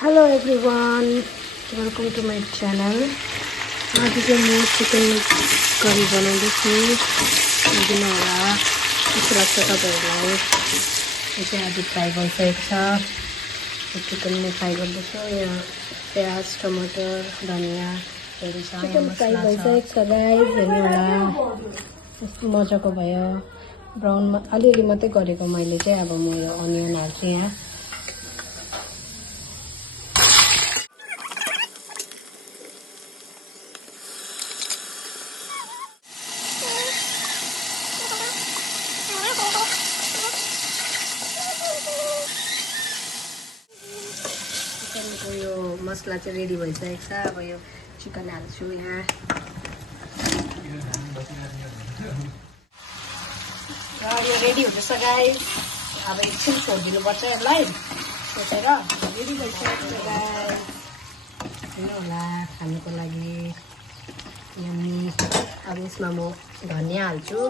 Hello everyone, welcome to my channel. आज चाहिँ म चिकन करी बनाउँदैछु। हेर्नु होला कस्तो लाग्छ तपाईहरुलाई। यो चाहिँ आज फ्राई भइसकेको छ। चिकन म फ्राई गर्दैछु। यहाँ प्याज, टमाटर, धनियाँहरु छ। चिकन फ्राई भइसकेको छ गाइस। हेर्नु होला कस्तो मजाको भयो। ब्राउनमा अलिअलि मात्रै गरेको मैले चाहिँ। अब म यो अनियन हाल्छु यहाँ। चिकनको यो मसला चाहिँ रेडी भइसकेको छ। अब यो चिकन हाल्छु यहाँ। र यो रेडी हुँदैछ गाइस। अब एकछिन छोडिदिनुपर्छ यसलाई सोचेर। रेडी भइसकेको छ गाइस। हेर्नु होला खानुको लागि यम्मी। अब यसमा म धनियाँ हाल्छु।